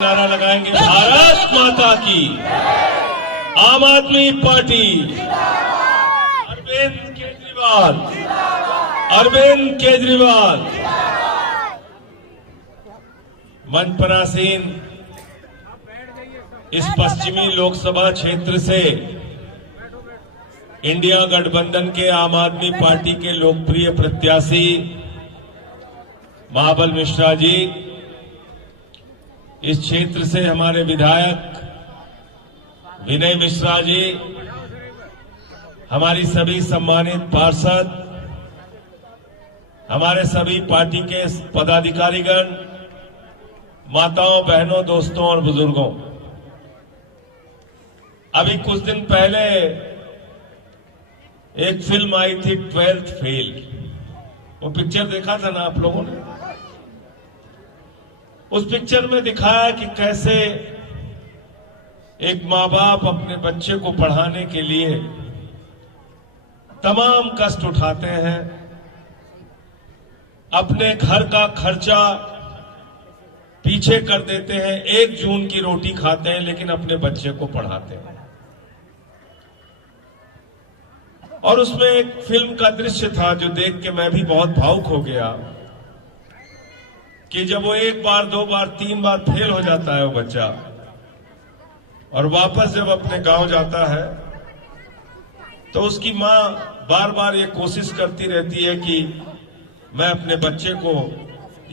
नारा लगाएंगे, भारत माता की, आम आदमी पार्टी, अरविंद केजरीवाल, अरविंद केजरीवाल। मंच पर आसीन इस पश्चिमी लोकसभा क्षेत्र से इंडिया गठबंधन के आम आदमी पार्टी के लोकप्रिय प्रत्याशी महाबल मिश्रा जी, इस क्षेत्र से हमारे विधायक विनय मिश्रा जी, हमारी सभी सम्मानित पार्षद, हमारे सभी पार्टी के पदाधिकारीगण, माताओं, बहनों, दोस्तों और बुजुर्गों, अभी कुछ दिन पहले एक फिल्म आई थी 12th फेल। वो पिक्चर देखा था ना आप लोगों ने? उस पिक्चर में दिखाया कि कैसे एक माँ बाप अपने बच्चे को पढ़ाने के लिए तमाम कष्ट उठाते हैं, अपने घर का खर्चा पीछे कर देते हैं, 1 जून की रोटी खाते हैं, लेकिन अपने बच्चे को पढ़ाते हैं। और उसमें एक फिल्म का दृश्य था जो देख के मैं भी बहुत भावुक हो गया कि जब वो 1 बार 2 बार 3 बार फेल हो जाता है वो बच्चा, और वापस जब अपने गांव जाता है तो उसकी मां बार बार ये कोशिश करती रहती है कि मैं अपने बच्चे को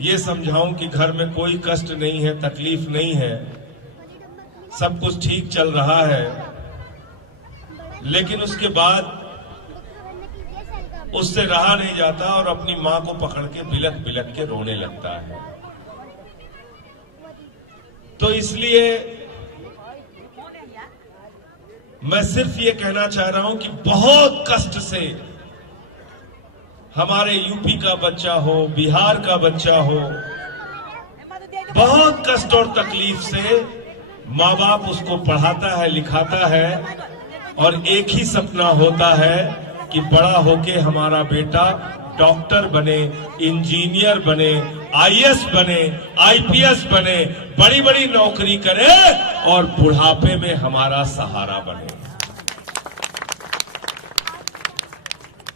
ये समझाऊं कि घर में कोई कष्ट नहीं है, तकलीफ नहीं है, सब कुछ ठीक चल रहा है। लेकिन उसके बाद उससे रहा नहीं जाता और अपनी मां को पकड़ के बिलक बिलक के रोने लगता है। तो इसलिए मैं सिर्फ ये कहना चाह रहा हूं कि बहुत कष्ट से हमारे यूपी का बच्चा हो, बिहार का बच्चा हो, बहुत कष्ट और तकलीफ से माँ बाप उसको पढ़ाता है, लिखाता है, और एक ही सपना होता है कि बड़ा होके हमारा बेटा डॉक्टर बने, इंजीनियर बने, आईएएस बने, आईपीएस बने, बड़ी बड़ी नौकरी करे और बुढ़ापे में हमारा सहारा बने।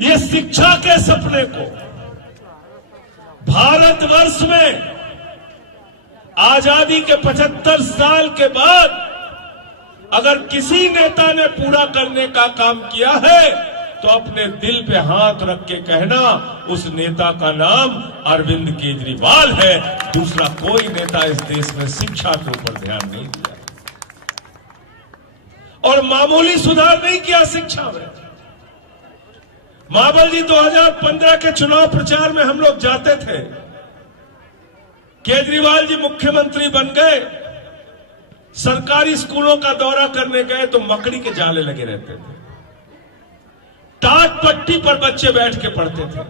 ये शिक्षा के सपने को भारतवर्ष में आजादी के 75 साल के बाद अगर किसी नेता ने पूरा करने का काम किया है तो अपने दिल पे हाथ रख के कहना, उस नेता का नाम अरविंद केजरीवाल है। दूसरा कोई नेता इस देश में शिक्षा के ऊपर ध्यान नहीं दिया और मामूली सुधार नहीं किया शिक्षा में। महाबल जी 2015 के चुनाव प्रचार में हम लोग जाते थे, केजरीवाल जी मुख्यमंत्री बन गए, सरकारी स्कूलों का दौरा करने गए तो मकड़ी के जाले लगे रहते थे, टाट पट्टी पर बच्चे बैठ के पढ़ते थे,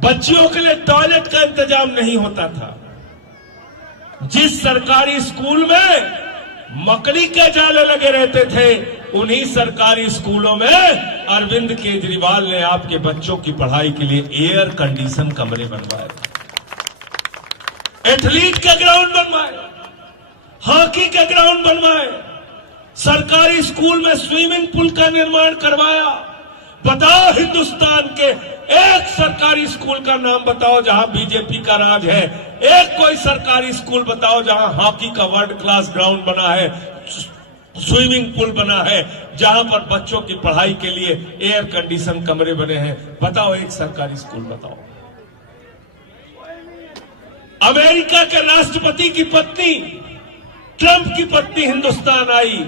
बच्चियों के लिए टॉयलेट का इंतजाम नहीं होता था। जिस सरकारी स्कूल में मकड़ी के जाले लगे रहते थे, उन्हीं सरकारी स्कूलों में अरविंद केजरीवाल ने आपके बच्चों की पढ़ाई के लिए एयर कंडीशन कमरे बनवाए, एथलीट के ग्राउंड बनवाए, हॉकी के ग्राउंड बनवाए, सरकारी स्कूल में स्विमिंग पूल का निर्माण करवाया। बताओ हिंदुस्तान के एक सरकारी स्कूल का नाम बताओ जहां बीजेपी का राज है, एक कोई सरकारी स्कूल बताओ जहां हॉकी का वर्ल्ड क्लास ग्राउंड बना है, स्विमिंग पूल बना है, जहां पर बच्चों की पढ़ाई के लिए एयर कंडीशन कमरे बने हैं। बताओ एक सरकारी स्कूल बताओ। अमेरिका के राष्ट्रपति की पत्नी, ट्रंप की पत्नी हिंदुस्तान आई,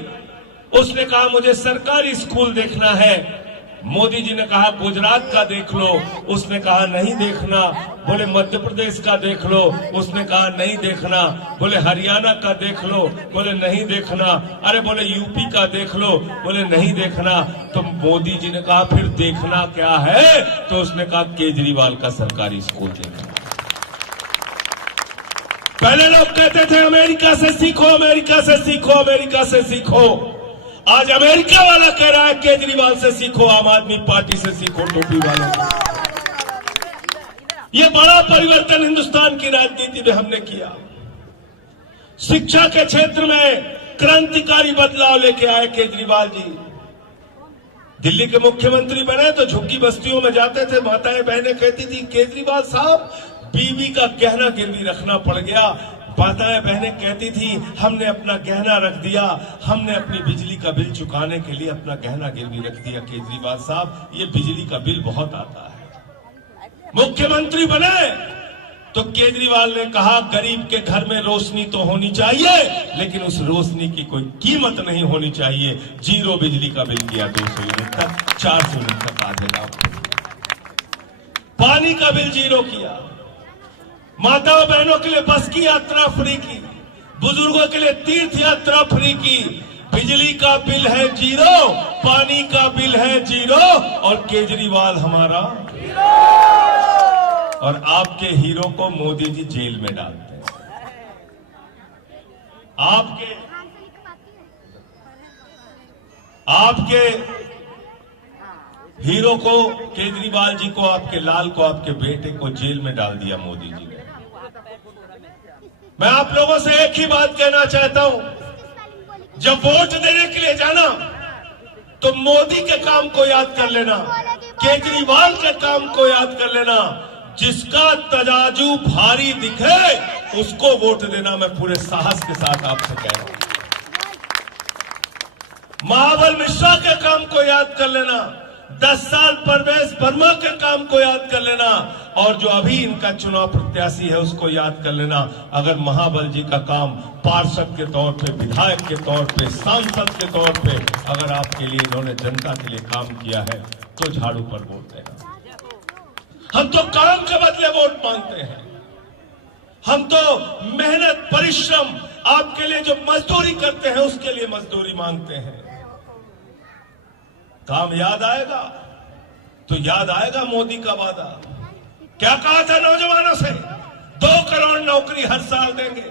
उसने कहा मुझे सरकारी स्कूल देखना है। मोदी जी ने कहा गुजरात का देख लो, उसने कहा नहीं देखना। बोले मध्य प्रदेश का देख लो, उसने कहा नहीं देखना। बोले हरियाणा का देख लो, बोले नहीं देखना। अरे बोले यूपी का देख लो, बोले नहीं देखना। तो मोदी जी ने कहा फिर देखना क्या है? तो उसने कहा केजरीवाल का सरकारी स्कूल देखना। पहले लोग कहते थे अमेरिका से सीखो, अमेरिका से सीखो, अमेरिका से सीखो। आज अमेरिका वाला कह रहा है केजरीवाल से सीखो, आम आदमी पार्टी से सीखो, टोपी वालों। ये बड़ा परिवर्तन हिंदुस्तान की राजनीति में हमने किया। शिक्षा के क्षेत्र में क्रांतिकारी बदलाव लेके आए केजरीवाल जी। दिल्ली के मुख्यमंत्री बने तो झुग्गी बस्तियों में जाते थे, माताएं बहनें कहती थी केजरीवाल साहब बीवी का गहना गिरवी रखना पड़ गया। माताएं बहनें कहती थी हमने अपना गहना रख दिया, हमने अपनी बिजली का बिल चुकाने के लिए अपना गहना गिरवी रख दिया। केजरीवाल साहब ये बिजली का बिल बहुत आता है। मुख्यमंत्री बने तो केजरीवाल ने कहा गरीब के घर में रोशनी तो होनी चाहिए, लेकिन उस रोशनी की कोई कीमत नहीं होनी चाहिए। जीरो बिजली का बिल किया 200 यूनिट तक, 400 यूनिट तक आ जाएगा। पानी का बिल जीरो किया, माताओं बहनों के लिए बस की यात्रा फ्री की, बुजुर्गों के लिए तीर्थ यात्रा फ्री की। बिजली का बिल है जीरो, पानी का बिल है जीरो, और केजरीवाल हमारा और आपके हीरो को मोदी जी जेल में डालते हैं। आपके हीरो को, केजरीवाल जी को, आपके लाल को, आपके बेटे को जेल में डाल दिया मोदी जी ने। मैं आप लोगों से एक ही बात कहना चाहता हूं, जब वोट देने के लिए जाना तो मोदी के काम को याद कर लेना, केजरीवाल के काम को याद कर लेना। जिसका तराजू भारी दिखे उसको वोट देना, मैं पूरे साहस के साथ आपसे कह रहा हूं। महाबल मिश्रा के काम को याद कर लेना, 10 साल परवेश वर्मा के काम को याद कर लेना, और जो अभी इनका चुनाव प्रत्याशी है उसको याद कर लेना। अगर महाबल जी का काम पार्षद के तौर पे, विधायक के तौर पे, सांसद के तौर पे अगर आपके लिए इन्होंने जनता के लिए काम किया है तो झाड़ू पर वोट देना। हम तो काम के बदले वोट मांगते हैं, हम तो मेहनत परिश्रम आपके लिए जो मजदूरी करते हैं उसके लिए मजदूरी मांगते हैं। काम याद आएगा तो याद आएगा मोदी का वादा। क्या कहा था नौजवानों से? 2 करोड़ नौकरी हर साल देंगे।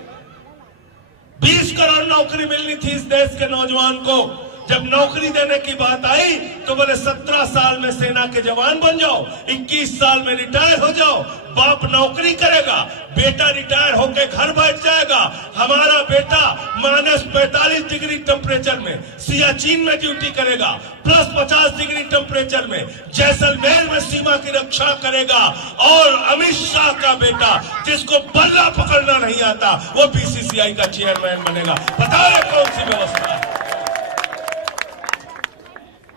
20 करोड़ नौकरी मिलनी थी इस देश के नौजवान को। जब नौकरी देने की बात आई तो बोले 17 साल में सेना के जवान बन जाओ, 21 साल में रिटायर हो जाओ। बाप नौकरी करेगा, बेटा रिटायर होकर घर बैठ जाएगा। हमारा बेटा -45 डिग्री टेम्परेचर में सियाचिन में ड्यूटी करेगा, +50 डिग्री टेम्परेचर में जैसलमेर में सीमा की रक्षा करेगा। और अमित शाह का बेटा जिसको बल्ला पकड़ना नहीं आता वो बीसीसीआई का चेयरमैन बनेगा। पता है कौन सी व्यवस्था है?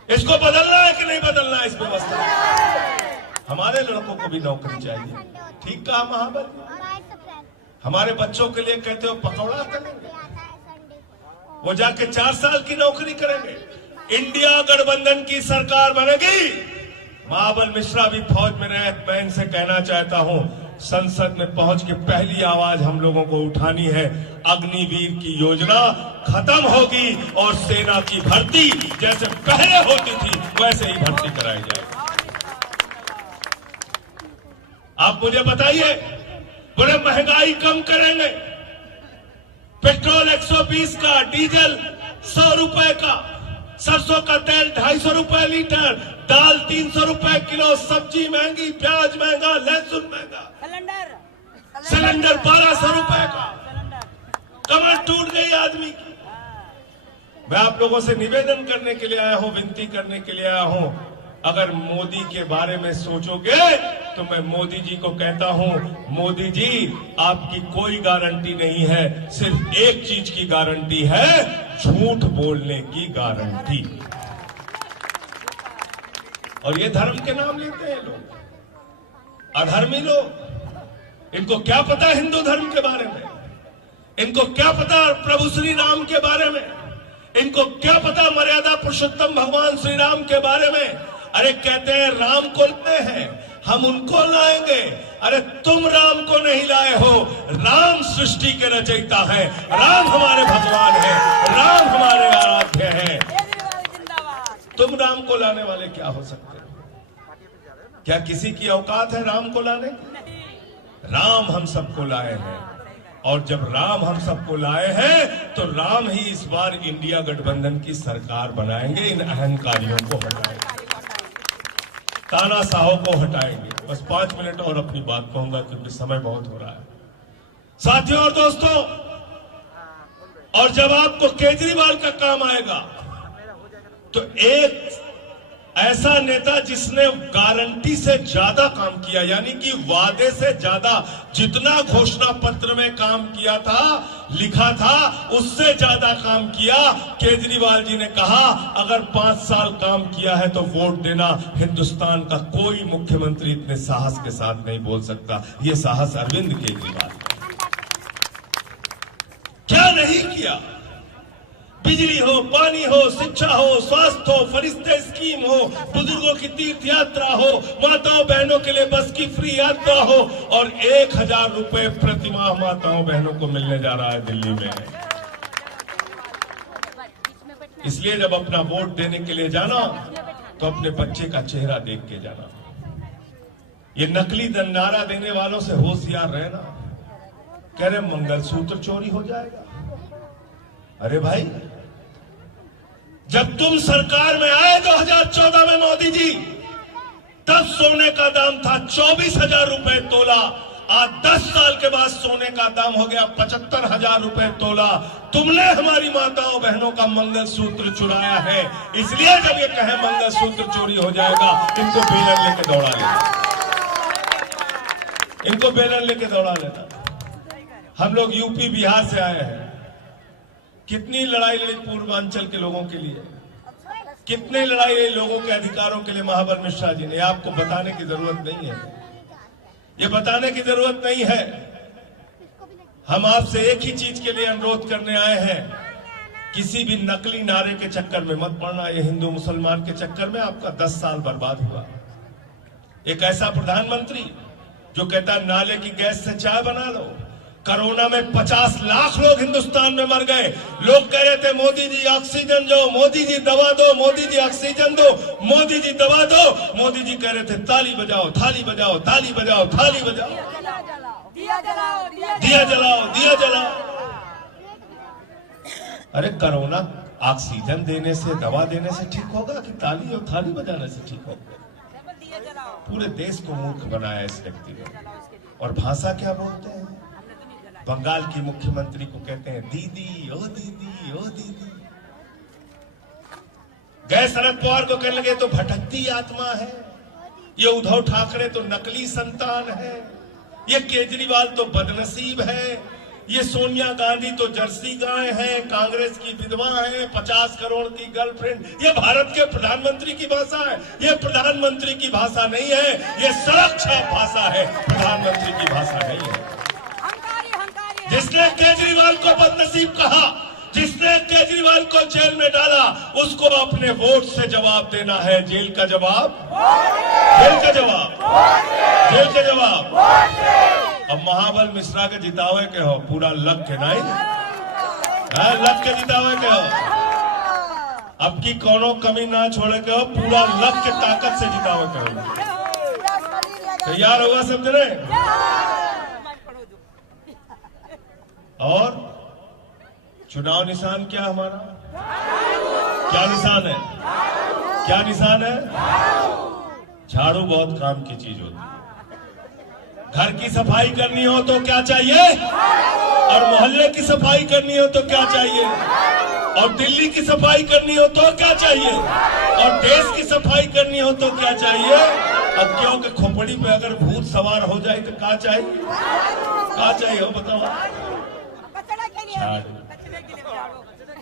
इसको बदलना है कि नहीं बदलना है इस व्यवस्था? हमारे लड़कों को भी नौकरी चाहिए। ठीक कहा महाबल। हमारे बच्चों के लिए कहते हो पकौड़ा करेंगे, वो जाके 4 साल की नौकरी करेंगे। इंडिया गठबंधन की सरकार बनेगी। महाबल मिश्रा भी फौज में रहे। मैं इनसे कहना चाहता हूं, संसद में पहुंच के पहली आवाज हम लोगों को उठानी है। अग्निवीर की योजना खत्म होगी और सेना की भर्ती जैसे पहले होती थी वैसे ही भर्ती कराई जाएगी। आप मुझे बताइए, बोले महंगाई कम करेंगे, पेट्रोल 120 का, डीजल 100 रुपए का, सरसों का तेल 250 रुपए लीटर, दाल 300 रुपए किलो, सब्जी महंगी, प्याज महंगा, लहसुन महंगा, सिलेंडर 1200 रुपए का। कमर टूट गई आदमी की। मैं आप लोगों से निवेदन करने के लिए आया हूं, विनती करने के लिए आया हूं, अगर मोदी के बारे में सोचोगे तो मैं मोदी जी को कहता हूं, मोदी जी आपकी कोई गारंटी नहीं है, सिर्फ एक चीज की गारंटी है, झूठ बोलने की गारंटी। और ये धर्म के नाम लेते हैं लोग, अधर्मी लोग। इनको क्या पता हिंदू धर्म के बारे में? इनको क्या पता प्रभु श्री राम के बारे में? इनको क्या पता मर्यादा पुरुषोत्तम भगवान श्री राम के बारे में? अरे कहते हैं राम को लाए हैं, हम उनको लाएंगे। अरे तुम राम को नहीं लाए हो, राम सृष्टि के रचयिता है, राम हमारे भगवान है, राम हमारे आराध्य है। तुम राम को लाने वाले क्या हो सकते हो? क्या किसी की औकात है राम को लाने की? राम हम सबको लाए हैं, और जब राम हम सबको लाए हैं तो राम ही इस बार इंडिया गठबंधन की सरकार बनाएंगे। इन अहंकारियों को हटाएंगे, तानाशाहों को हटाएंगे। बस 5 मिनट और अपनी बात कहूंगा क्योंकि समय बहुत हो रहा है। साथियों और दोस्तों, और जब आपको केजरीवाल का काम आएगा तो एक ऐसा नेता जिसने गारंटी से ज्यादा काम किया, यानी कि वादे से ज्यादा, जितना घोषणा पत्र में काम किया था, लिखा था, उससे ज्यादा काम किया। केजरीवाल जी ने कहा अगर 5 साल काम किया है तो वोट देना। हिंदुस्तान का कोई मुख्यमंत्री इतने साहस के साथ नहीं बोल सकता। ये साहस अरविंद केजरीवाल क्या नहीं किया। बिजली हो, पानी हो, शिक्षा हो, स्वास्थ्य हो, फरिश्ते स्कीम हो, बुजुर्गों की तीर्थ यात्रा हो, माताओं बहनों के लिए बस की फ्री यात्रा हो, और 1000 रुपए प्रतिमाह माताओं बहनों को मिलने जा रहा है दिल्ली में। इसलिए जब अपना वोट देने के लिए जाना तो अपने बच्चे का चेहरा देख के जाना। ये नकली नारा देने वालों से होशियार रहना। कह रहे मंगलसूत्र चोरी हो जाएगा। अरे भाई, जब तुम सरकार में आए 2014 में मोदी जी, तब सोने का दाम था 24,000 रुपए तोला। आज 10 साल के बाद सोने का दाम हो गया 75,000 रुपए तोला। तुमने हमारी माताओं बहनों का मंगलसूत्र चुराया है। इसलिए जब ये कहे मंगलसूत्र चोरी हो जाएगा, इनको बेलन लेके दौड़ा लेना, इनको बेलन लेके दौड़ा लेना। हम लोग यूपी बिहार से आए हैं। कितनी लड़ाई लड़ी पूर्वांचल के लोगों के लिए, कितने लड़ाई लड़ी लोगों के अधिकारों के लिए महाबल मिश्रा जी ने। आपको बताने की जरूरत नहीं है, ये बताने की जरूरत नहीं है। हम आपसे एक ही चीज के लिए अनुरोध करने आए हैं, किसी भी नकली नारे के चक्कर में मत पड़ना। ये हिंदू मुसलमान के चक्कर में आपका 10 साल बर्बाद हुआ। एक ऐसा प्रधानमंत्री जो कहता नाले की गैस से चाय बना लो। कोरोना में 50 लाख लोग हिंदुस्तान में मर गए। लोग कह रहे थे मोदी जी ऑक्सीजन दो, मोदी जी दवा दो, मोदी जी ऑक्सीजन दो, मोदी जी दवा दो। मोदी जी कह रहे थे ताली बजाओ, थाली बजाओ, ताली बजाओ, थाली बजाओ, दिया जलाओ, दिया जलाओ। अरे कोरोना ऑक्सीजन देने से, दवा देने से ठीक होगा कि ताली और थाली बजाने से ठीक होगा? पूरे देश को मूर्ख बनाया इस व्यक्ति ने। और भाषा क्या बोलते हैं? बंगाल की मुख्यमंत्री को कहते हैं दीदी, ओ दीदी, ओ दीदी। गए शरद पवार को कहने लगे तो भटकती आत्मा है। ये उद्धव ठाकरे तो नकली संतान है। ये केजरीवाल तो बदनसीब है। ये सोनिया गांधी तो जर्सी गाय है, कांग्रेस की विधवा है, 50 करोड़ की गर्लफ्रेंड। ये भारत के प्रधानमंत्री की भाषा है। ये प्रधानमंत्री की भाषा नहीं है, ये सड़क छाप भाषा है, प्रधानमंत्री की भाषा नहीं है। जिसने केजरीवाल को बदनसीब कहा, जिसने केजरीवाल को जेल में डाला, उसको अपने वोट से जवाब देना है। जेल का जवाब, जेल का जवाब, जेल का जवाब। अब महाबल मिश्रा के जितावे के हो, पूरा लग के नहीं, लग के जितावे के हो। अब की कोनो कमी ना छोड़े के हो, पूरा लग के ताकत से जितावे के हो। तैयार होगा समझ रहे? और चुनाव निशान क्या हमारा? क्या निशान है? क्या निशान है? झाड़ू बहुत काम की चीज होती है। घर की सफाई करनी हो तो क्या चाहिए? और मोहल्ले की सफाई करनी हो तो क्या चाहिए? और दिल्ली की सफाई करनी हो तो क्या चाहिए? और देश की सफाई करनी हो तो क्या चाहिए? अब क्योंकि खोपड़ी पे अगर भूत सवार हो जाए तो क्या चाहिए? क्या चाहिए हो बताओ?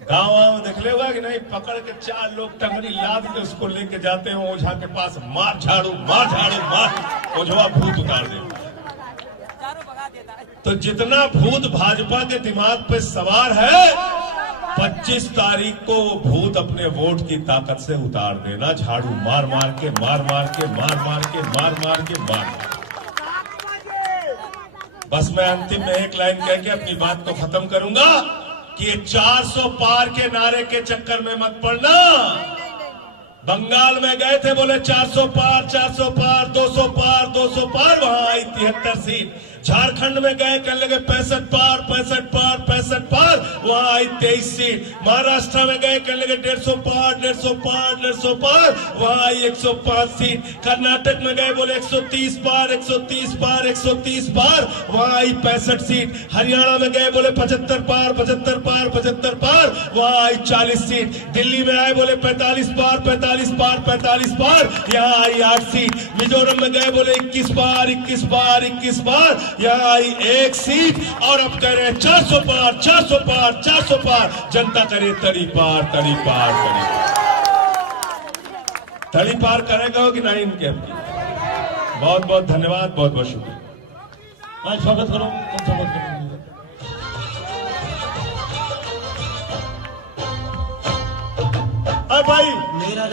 गाँव देख ले हुआ कि नहीं, पकड़ के 4 लोग टंगरी लाद के उसको लेके जाते हैं ओझा के पास। मार झाड़ू, मार झाड़ू, मार। ओझवा भूत उतार दे। तो जितना भूत भाजपा के दिमाग पे सवार है, 25 तारीख को वो भूत अपने वोट की ताकत से उतार देना। झाड़ू मार मार के, मार मार के, मार मार के, मार मार के, मार। बस मैं अंतिम में एक लाइन कह के अपनी बात को खत्म करूंगा कि ये 400 पार के नारे के चक्कर में मत पड़ना। बंगाल में गए थे, बोले 400 पार, 400 पार, 200 पार, 200 पार, वहां आई 73 सीट। झारखंड में गए, कहने लगे 65 पार, 65 पार, 65 पार, वहां आई 23 सीट। महाराष्ट्र में गए, कहने लगे 150 पार, 150 पार, 150 पार, वहां आई 105 सीट। कर्नाटक में गए, बोले 130 पार, 130 पार, 130 पार, वहां आई 65 सीट। हरियाणा में गए, बोले 75 पार, 75 पार, 75 पार, वहां आई 40 सीट। दिल्ली में आए, बोले 45 पार, 45 पार, 45 पार, यहाँ आई 8 सीट। मिजोरम में गए, बोले 21 पार, 21 पार, 21 पार, यहाँ आई 1 सीट। और अब कह रहे हैं 400 पार, 400 पार, 400 पार। जनता करे तड़ी पार, तड़ी पार, तड़ी तड़ी पार करेगा कि नहीं इनके? बहुत बहुत धन्यवाद, बहुत बहुत शुक्रिया। स्वागत करो, स्वागत करो। भाई मेरा